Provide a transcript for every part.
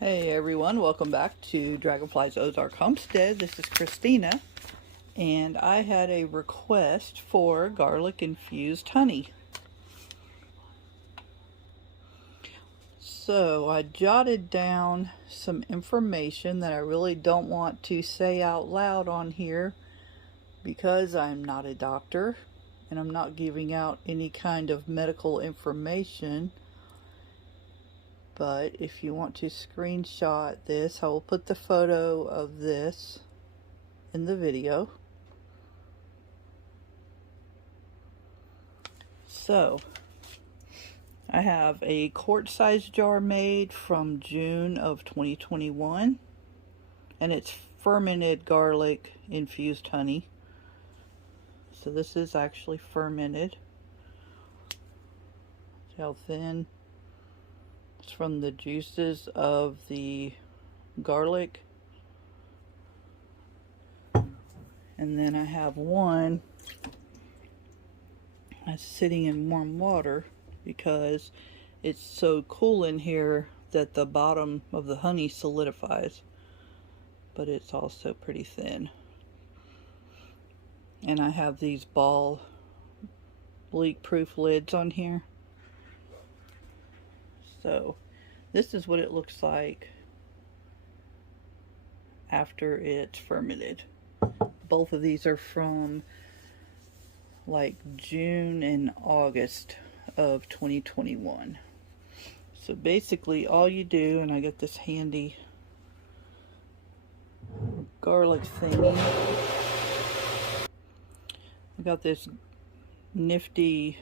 Hey everyone, welcome back to Dragonflyz Ozark Homestead. This is Christina, and I had a request for garlic infused honey. So I jotted down some information that I really don't want to say out loud on here because I'm not a doctor and I'm not giving out any kind of medical information. But if you want to screenshot this, I will put the photo of this in the video. So, I have a quart-sized jar made from June of 2021, and it's fermented garlic infused honey. So this is actually fermented. See how thin? It's from the juices of the garlic. And then I have one that's sitting in warm water because it's so cool in here that the bottom of the honey solidifies. But it's also pretty thin. And I have these ball leak-proof lids on here. So this is what it looks like after it's fermented. Both of these are from like June and August of 2021. So basically all you do, and I got this handy garlic thingy. I got this nifty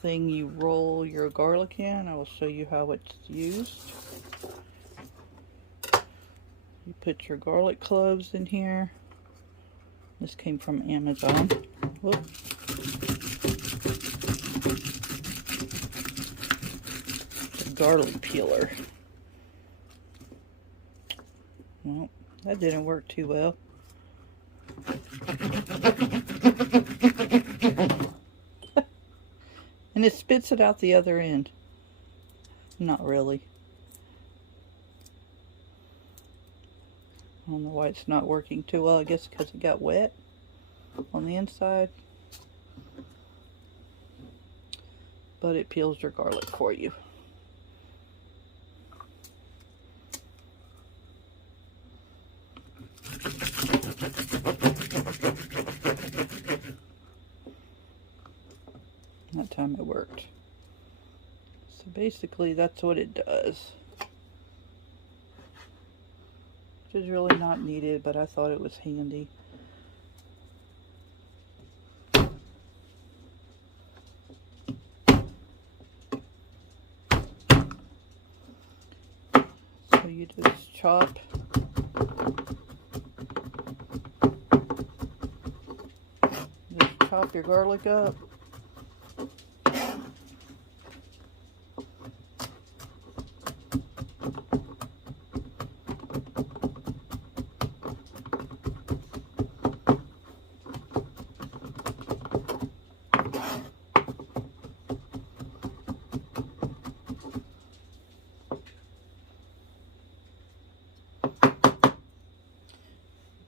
thing you roll your garlic in. I will show you how it's used. You put your garlic cloves in here. This came from Amazon. Whoop. The garlic peeler. Well, that didn't work too well. And it spits it out the other end. Not really. I don't know why it's not working too well. I guess because it got wet on the inside. But it peels your garlic for you. That time it worked. So basically that's what it does. Which is really not needed, but I thought it was handy. So you just chop your garlic up.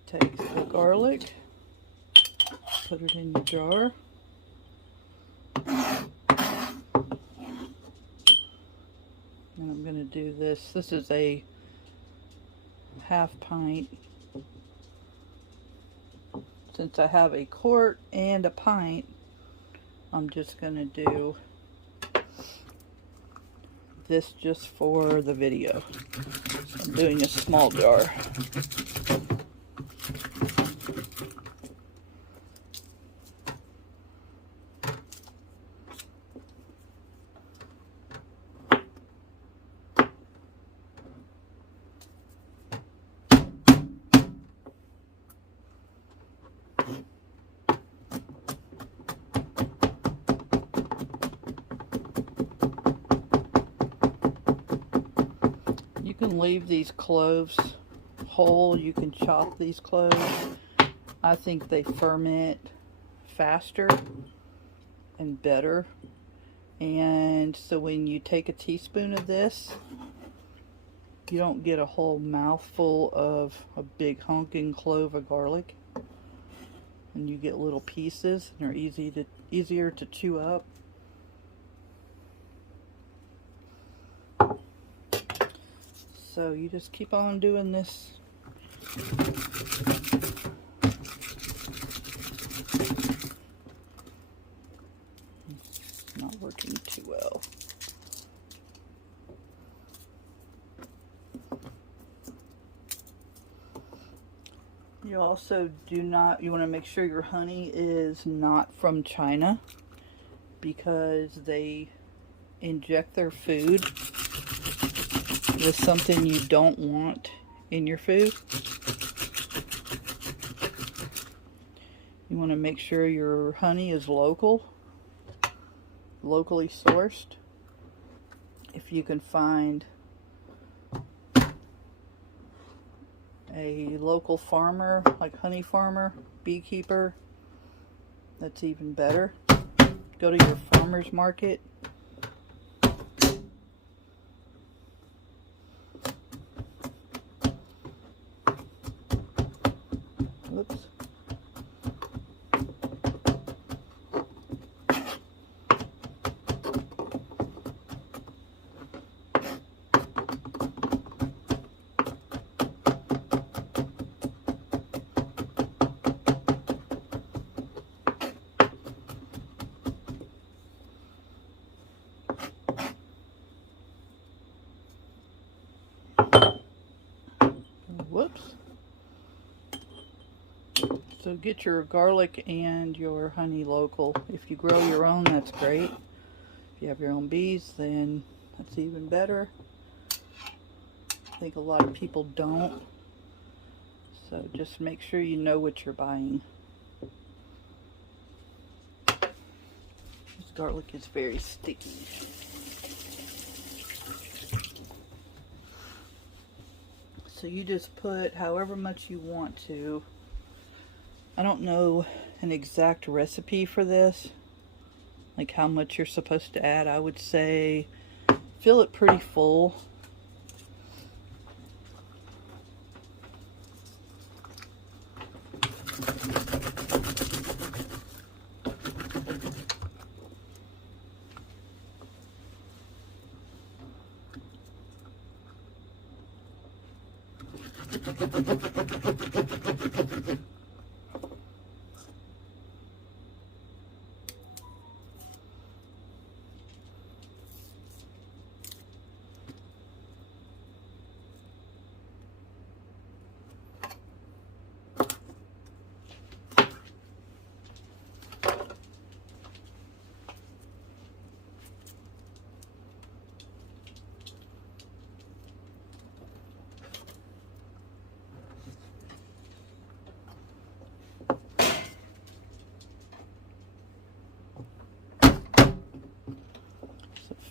Take the garlic, put it in your jar. And I'm going to do this. This is a half pint. Since I have a quart and a pint, I'm just going to do this just for the video. So I'm doing a small jar. You can leave these cloves whole. You can chop these cloves. I think they ferment faster and better. And so when you take a teaspoon of this You don't get a whole mouthful of a big honking clove of garlic, and you get little pieces, and they're easier to chew up. So you just keep on doing this. It's not working too well. You also you want to make sure your honey is not from China, because they inject their food with something you don't want in your food. You want to make sure your honey is locally sourced. If you can find a local farmer, like honey farmer, beekeeper, that's even better. Go to your farmer's market. Whoops. Whoops. So get your garlic and your honey local. If you grow your own, that's great. If you have your own bees, then that's even better. I think a lot of people don't. So just make sure you know what you're buying. This garlic is very sticky. So you just put however much you want to. I don't know an exact recipe for this, like how much you're supposed to add. I would say fill it pretty full.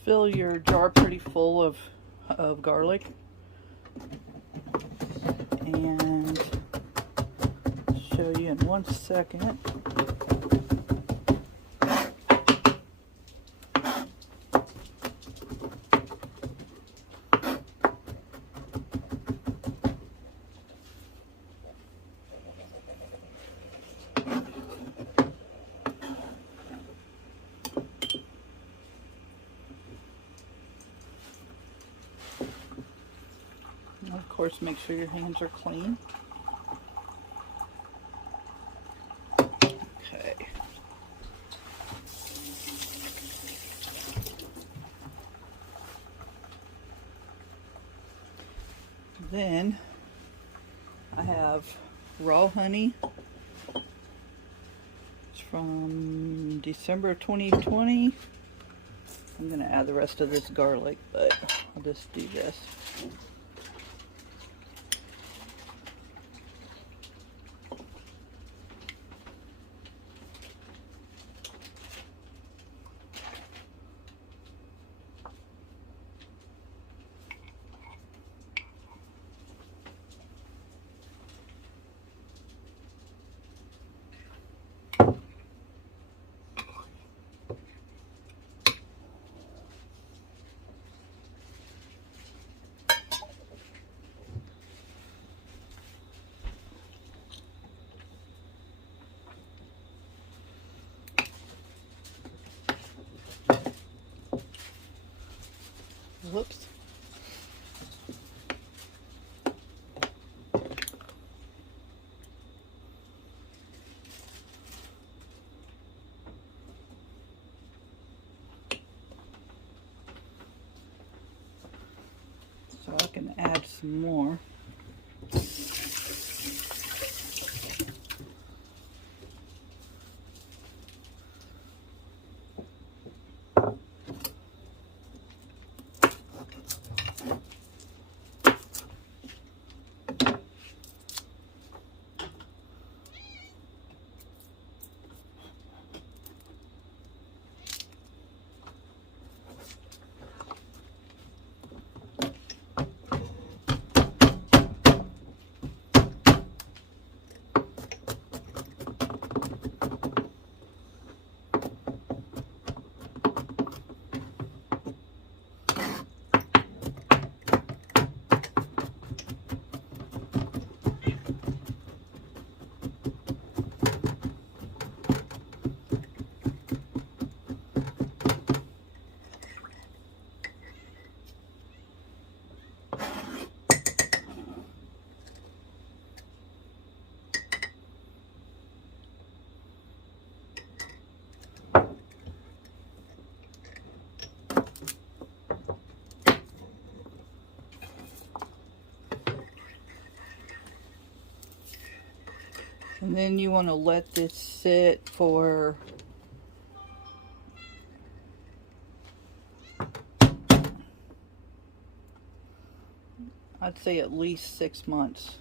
Fill your jar pretty full of garlic, and I'll show you in 1 second. Of course, make sure your hands are clean. Okay. Then I have raw honey. It's from December 2020. I'm going to add the rest of this garlic, but I'll just do this. can add some more. And then you want to let this sit for I'd say at least 6 months.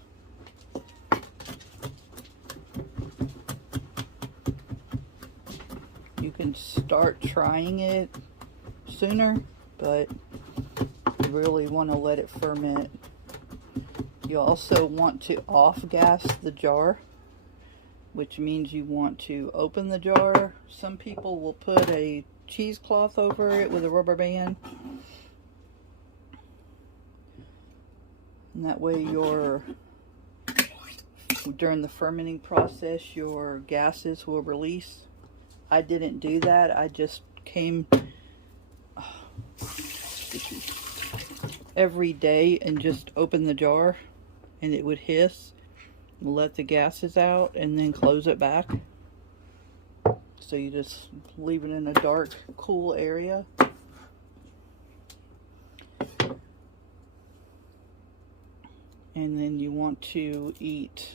You can start trying it sooner, but you really want to let it ferment. You also want to off-gas the jar, which means you want to open the jar. Some people will put a cheesecloth over it with a rubber band. And that way during the fermenting process, your gases will release. I didn't do that. I just came every day and just opened the jar and it would hiss. Let the gases out and then close it back. So you just leave it in a dark, cool area. And then you want to eat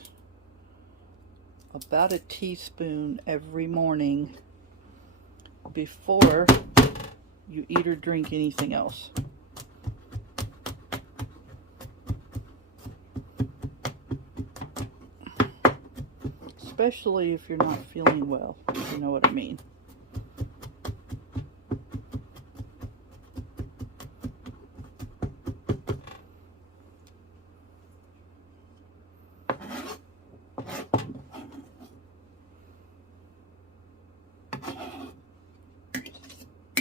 about a teaspoon every morning before you eat or drink anything else. Especially if you're not feeling well, if you know what I mean.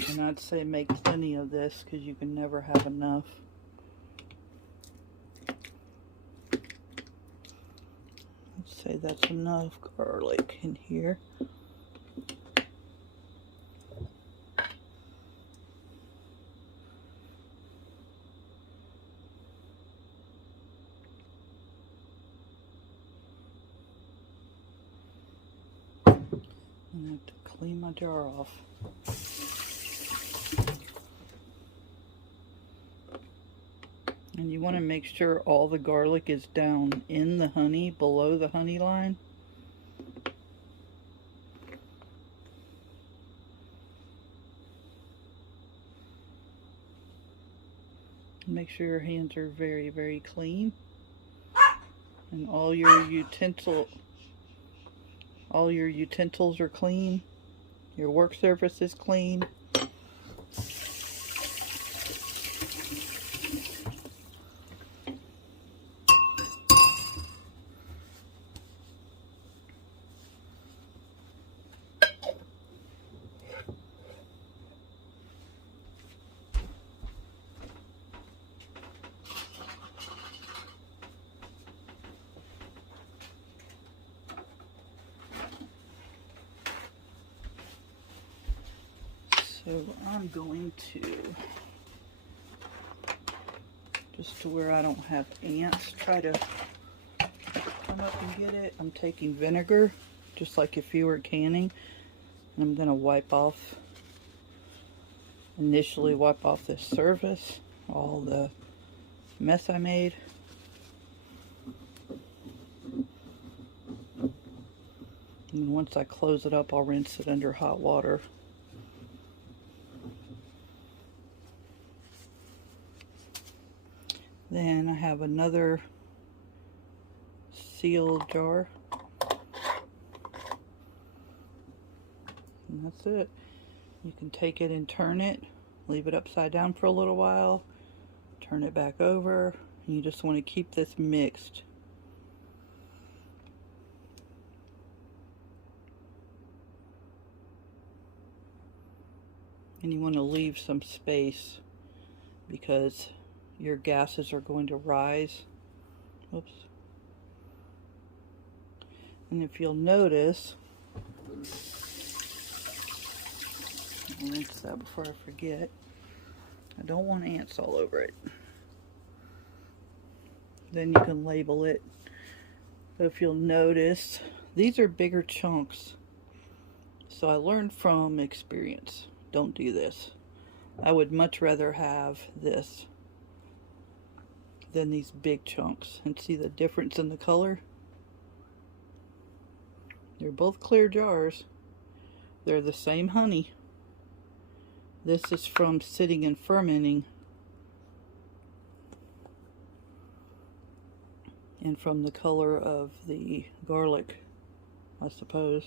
And I'd say make plenty of this because you can never have enough. Say that's enough garlic in here. I have to clean my jar off. And you want to make sure all the garlic is down in the honey, below the honey line. Make sure your hands are very, very clean. And all your utensils are clean. Your work surface is clean. So I'm going to, just to where I don't have ants, try to come up and get it. I'm taking vinegar, just like if you were canning, and I'm going to initially wipe off this surface, all the mess I made. And once I close it up, I'll rinse it under hot water. Then I have another sealed jar. And that's it. You can take it and turn it, leave it upside down for a little while, turn it back over, and you just want to keep this mixed. And you want to leave some space because your gases are going to rise. Oops. And if you'll notice, I'll rinse that before I forget. I don't want ants all over it. Then you can label it. But if you'll notice, these are bigger chunks. So I learned from experience. Don't do this. I would much rather have this than these big chunks. And see the difference in the color? They're both clear jars. They're the same honey. This is from sitting and fermenting. And from the color of the garlic, I suppose.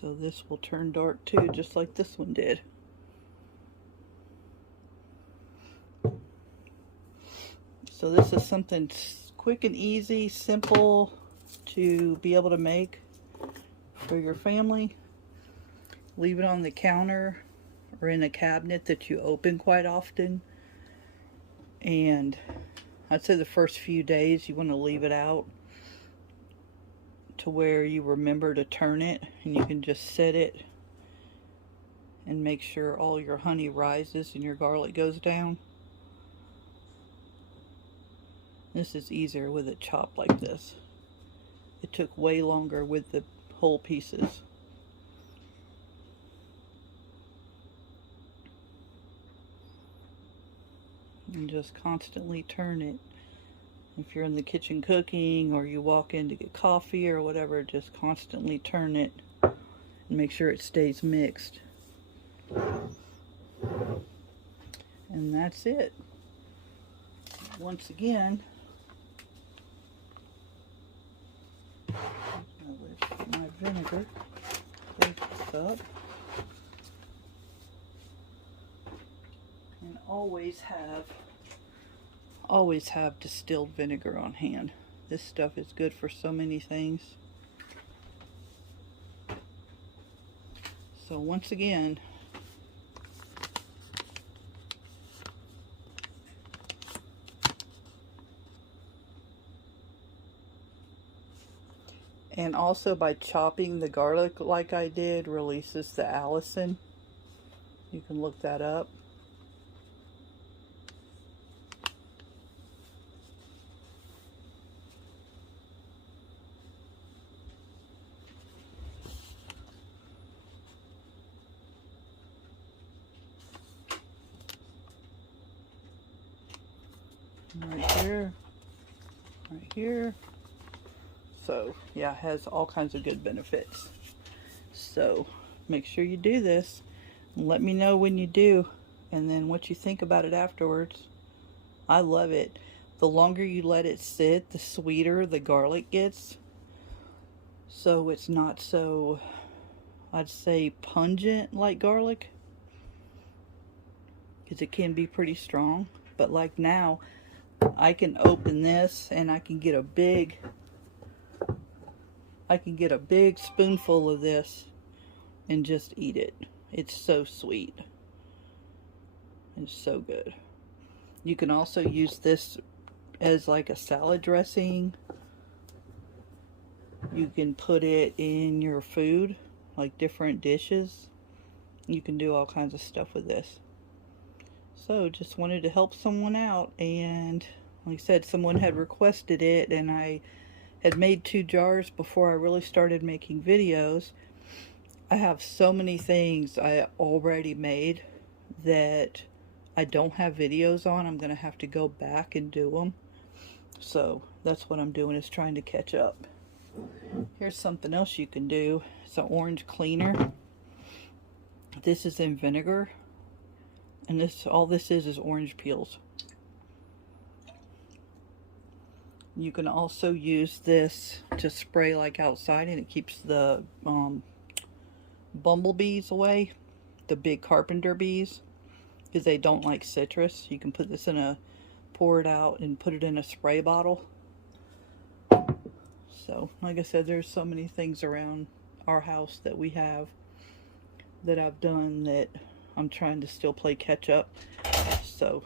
So this will turn dark too, just like this one did. So this is something quick and easy, simple to be able to make for your family. Leave it on the counter or in a cabinet that you open quite often. And I'd say the first few days you want to leave it out to where you remember to turn it, and you can just set it and make sure all your honey rises and your garlic goes down. This is easier with it chopped like this. It took way longer with the whole pieces. And just constantly turn it. If you're in the kitchen cooking or you walk in to get coffee or whatever, just constantly turn it and make sure it stays mixed. And that's it. Once again, my vinegar. Close this up. And always have distilled vinegar on hand. This stuff is good for so many things. So once again, and also by chopping the garlic like I did, releases the allicin. You can look that up. Right here, right here. So yeah, it has all kinds of good benefits. So make sure you do this and let me know when you do, and then what you think about it afterwards. I love it. The longer you let it sit, the sweeter the garlic gets. So it's not so, I'd say, pungent like garlic, because it can be pretty strong. But like now, I can open this and I can get a big spoonful of this and just eat it. It's so sweet. It's so good. You can also use this as like a salad dressing. You can put it in your food, like different dishes. You can do all kinds of stuff with this. So just wanted to help someone out, and like I said, someone had requested it, and I had made 2 jars before I really started making videos. I have so many things I already made that I don't have videos on. I'm going to have to go back and do them. So that's what I'm doing, is trying to catch up. Here's something else you can do. It's an orange cleaner. This is in vinegar. And this, all this is orange peels. You can also use this to spray like outside, and it keeps the bumblebees away, the big carpenter bees, because they don't like citrus. You can put this in a, pour it out and put it in a spray bottle. So, like I said, there's so many things around our house that we have that I've done that I'm trying to still play catch up. So,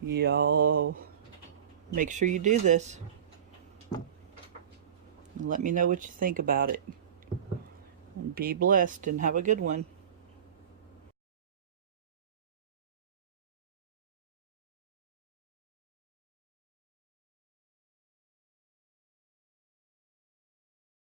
y'all make sure you do this. Let me know what you think about it. And be blessed and have a good one.